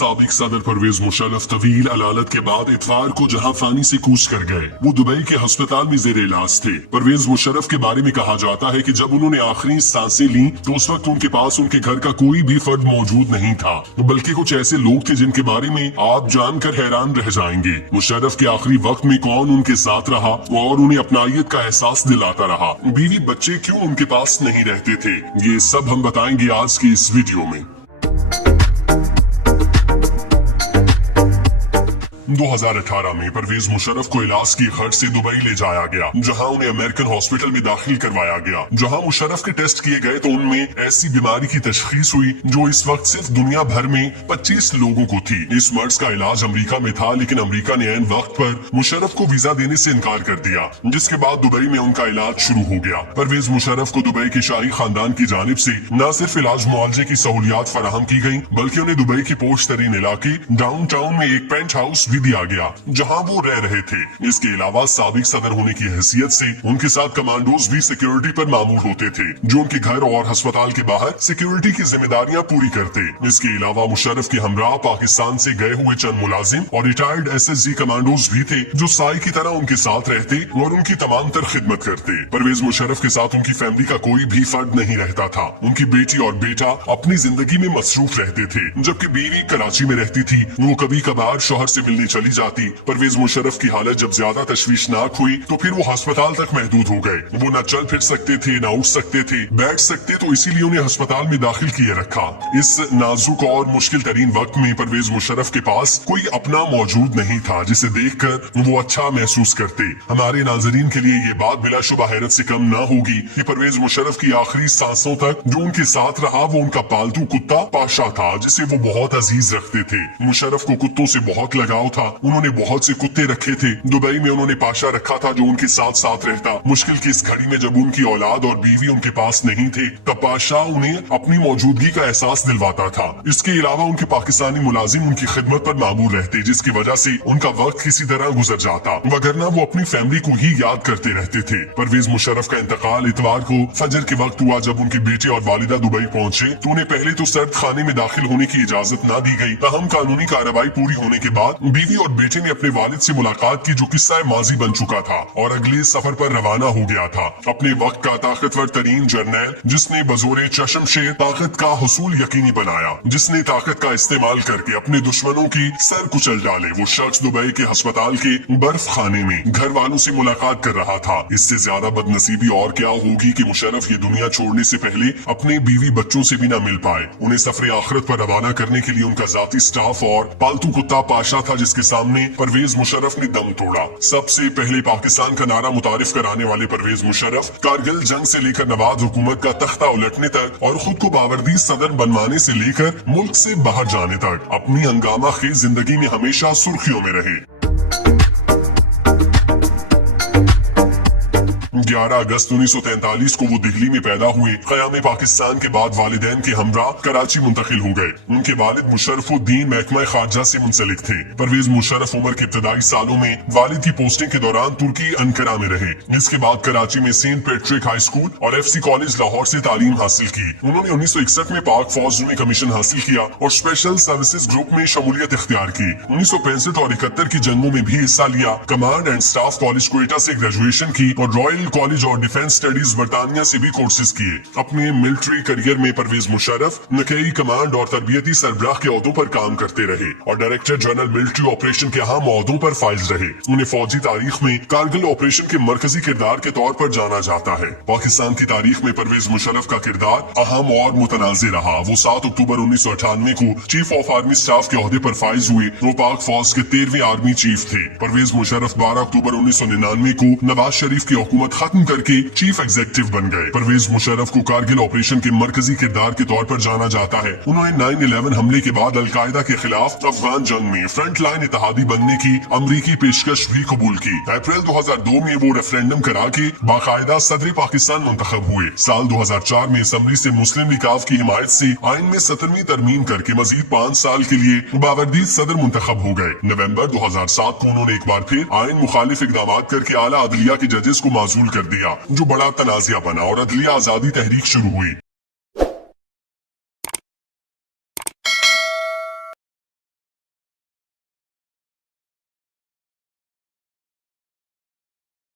साबिक सदर परवेज मुशर्रफ तवील अलालत के बाद इतवार को जहां फानी से कूच कर गए। वो दुबई के अस्पताल में जेर इलाज थे। परवेज मुशर्रफ के बारे में कहा जाता है कि जब उन्होंने आखिरी सांसें ली तो उस वक्त उनके पास उनके घर का कोई भी फर्द मौजूद नहीं था, बल्कि कुछ ऐसे लोग थे जिनके बारे में आप जानकर हैरान रह जाएंगे। मुशर्रफ के आखिरी वक्त में कौन उनके साथ रहा और उन्हें अपनायत का एहसास दिलाता रहा, बीवी बच्चे क्यों उनके पास नहीं रहते थे, ये सब हम बताएंगे आज की इस वीडियो में। 2018 में परवेज मुशर्रफ को इलाज की खर्च से दुबई ले जाया गया, जहां उन्हें अमेरिकन हॉस्पिटल में दाखिल करवाया गया। जहां मुशर्रफ के टेस्ट किए गए तो उनमें ऐसी बीमारी की तशखीस हुई जो इस वक्त सिर्फ दुनिया भर में 25 लोगों को थी। इस मर्ज का इलाज अमेरिका में था, लेकिन अमेरिका ने ऐन वक्त पर मुशर्रफ को वीजा देने से इनकार कर दिया, जिसके बाद दुबई में उनका इलाज शुरू हो गया। परवेज मुशर्रफ को दुबई के शाही खानदान की जानिब से न सिर्फ इलाज मुआवजे की सहूलियात फराहम की गयी, बल्कि उन्हें दुबई के पोश तरीन इलाके डाउन टाउन में एक पेंट हाउस दिया गया जहां वो रह रहे थे। इसके अलावा साबिक सदर होने की हैसियत से उनके साथ कमांडोज भी सिक्योरिटी पर मामूर होते थे, जो उनके घर और अस्पताल के बाहर सिक्योरिटी की जिम्मेदारियां पूरी करते। इसके अलावा मुशर्रफ के हमरा पाकिस्तान से गए हुए चंद मुलाजिम और रिटायर्ड SSG कमांडोज भी थे, जो साई की तरह उनके साथ रहते और उनकी तमाम तर खिदमत करते। परवेज मुशर्रफ के साथ उनकी फैमिली का कोई भी फर्द नहीं रहता था। उनकी बेटी और बेटा अपनी जिंदगी में मसरूफ रहते थे, जबकि बीवी कराची में रहती थी। वो कभी कभार शोहर से मिलने चली जाती। परवेज मुशर्रफ की हालत जब ज्यादा तशवीशनाक हुई तो फिर वो अस्पताल तक महदूद हो गए। वो न चल फिर सकते थे, न उठ सकते थे, बैठ सकते, तो इसीलिए उन्हें अस्पताल में दाखिल किए रखा। इस नाजुक और मुश्किल तरीन वक्त में परवेज मुशर्रफ के पास कोई अपना मौजूद नहीं था जिसे देखकर वो अच्छा महसूस करते। हमारे नाजरीन के लिए ये बात बिलाशुबा हैरत से कम न होगी कि परवेज मुशर्रफ की आखिरी सांसों तक जो उनके साथ रहा वो उनका पालतू कुत्ता पाशा था, जिसे वो बहुत अजीज रखते थे। मुशर्रफ को कुत्तों से बहुत लगाव था। उन्होंने बहुत से कुत्ते रखे थे। दुबई में उन्होंने पाशा रखा था जो उनके साथ साथ रहता। मुश्किल की इस घड़ी में जब उनकी औलाद और बीवी उनके पास नहीं थे, तब पाशा उन्हें अपनी मौजूदगी का एहसास दिलवाता था। इसके अलावा उनके पाकिस्तानी मुलाजिम उनकी खिदमत पर मामूर रहते, जिसकी वजह से उनका वक्त किसी तरह गुजर जाता, वगरना वो अपनी फैमिली को ही याद करते रहते थे। परवेज मुशर्रफ का इंतकाल इतवार को फजर के वक्त हुआ। जब उनके बेटे और वालिदा दुबई पहुंचे तो उन्हें पहले तो सर्द खाने में दाखिल होने की इजाजत न दी गई। तहम कानूनी कार्रवाई पूरी होने के बाद बीवी और बेटे ने अपने वालिद से मुलाकात की, जो किस्सा माजी बन चुका था, और अगले सफर पर रवाना हो गया था। अपने वक्त का ताकतवर तरीन जर्नैल, जिसने बजोरे चश्म से ताकत का हुसूल यकीनी बनाया, जिसने ताकत का इस्तेमाल करके अपने दुश्मनों की सर कुचल डाले, वो शख्स दुबई के अस्पताल के बर्फ खाने में घर वालों से मुलाकात कर रहा था। इससे ज्यादा बदनसीबी और क्या होगी कि मुशर्रफ ये दुनिया छोड़ने से पहले अपने बीवी बच्चों से भी न मिल पाए। उन्हें सफर आखिरत पर रवाना करने के लिए उनका जाती स्टाफ और पालतू कुत्ता पाशा था, जिसके सामने परवेज मुशर्रफ ने दम तोड़ा। सबसे पहले पाकिस्तान का नारा मुतारिफ कराने वाले परवेज मुशर्रफ कारगिल जंग से लेकर नवाज हुकूमत का तख्ता उलटने तक और खुद को बावरदी सदर बनवाने से लेकर मुल्क से बाहर जाने तक अपनी हंगामा खेज जिंदगी में हमेशा सुर्खियों में रहे। 11 अगस्त 1943 को वो दिल्ली में पैदा हुए। क़याम पाकिस्तान के बाद वालिदैन के हमरा कराची मुंतकिल हो गए। उनके वालिद मुशर्रफुद्दीन महकमा खारजा से मुंसलिक थे। परवेज मुशर्रफ उम्र के इब्तदाई सालों में वालिद की पोस्टिंग के दौरान तुर्की अंकारा में रहे। इसके बाद कराची में सेंट पैट्रिक हाई स्कूल और FC कॉलेज लाहौर से तालीम हासिल की। उन्होंने 1961 में पाक फौज में कमीशन हासिल किया और स्पेशल सर्विसेज ग्रुप में शमूलियत इख्तियार की। 1965 और 71 की जंगों में भी हिस्सा लिया। Command and staff college Quetta से ग्रेजुएशन की और रॉयल कॉलेज और डिफेंस स्टडीज बर्तानिया से भी कोर्सेज किए। अपने मिलिट्री करियर में परवेज मुशर्रफ नकेई कमांड और तरबियती सरबराह के ओहदों पर काम करते रहे और डायरेक्टर जनरल मिलिट्री ऑपरेशन के अहम ओहदों पर फाइज रहे। उन्हें फौजी तारीख में कारगिल ऑपरेशन के मरकजी किरदार के तौर पर जाना जाता है। पाकिस्तान की तारीख में परवेज मुशर्रफ का किरदार अहम और मुतनाज़िर रहा। वो 7 अक्टूबर 1998 को चीफ ऑफ आर्मी स्टाफ के ओहदे पर फाइज हुए। वो पाक फौज के 13वें आर्मी चीफ थे। परवेज मुशर्रफ 12 अक्टूबर 1999 को नवाज शरीफ की हुकूमत खत्म करके चीफ एग्जीक्यूटिव बन गए। परवेज मुशर्रफ को कारगिल ऑपरेशन के मरकजी किरदार के तौर पर जाना जाता है। उन्होंने 9/11 हमले के बाद अलकायदा के खिलाफ अफगान जंग में फ्रंट लाइन इत्तेहादी बनने की अमरीकी पेशकश भी कबूल की। अप्रैल 2002 में वो रेफरेंडम करा के बाकायदा सदर पाकिस्तान मुंतखब हुए। साल 2004 में असम्बली से मुस्लिम लीग की हिमायत से आइन में 17वीं तरमीम करके मजीद 5 साल के लिए बावरदी सदर मुंतखब हो गए। नवंबर 2007 को उन्होंने एक बार फिर आइन मुखालिफ इकदाम करके आला अदलिया के जजेस को माजूल कर दिया, जो बड़ा तनाज़िया बना और अदलिया आजादी तहरीक शुरू हुई।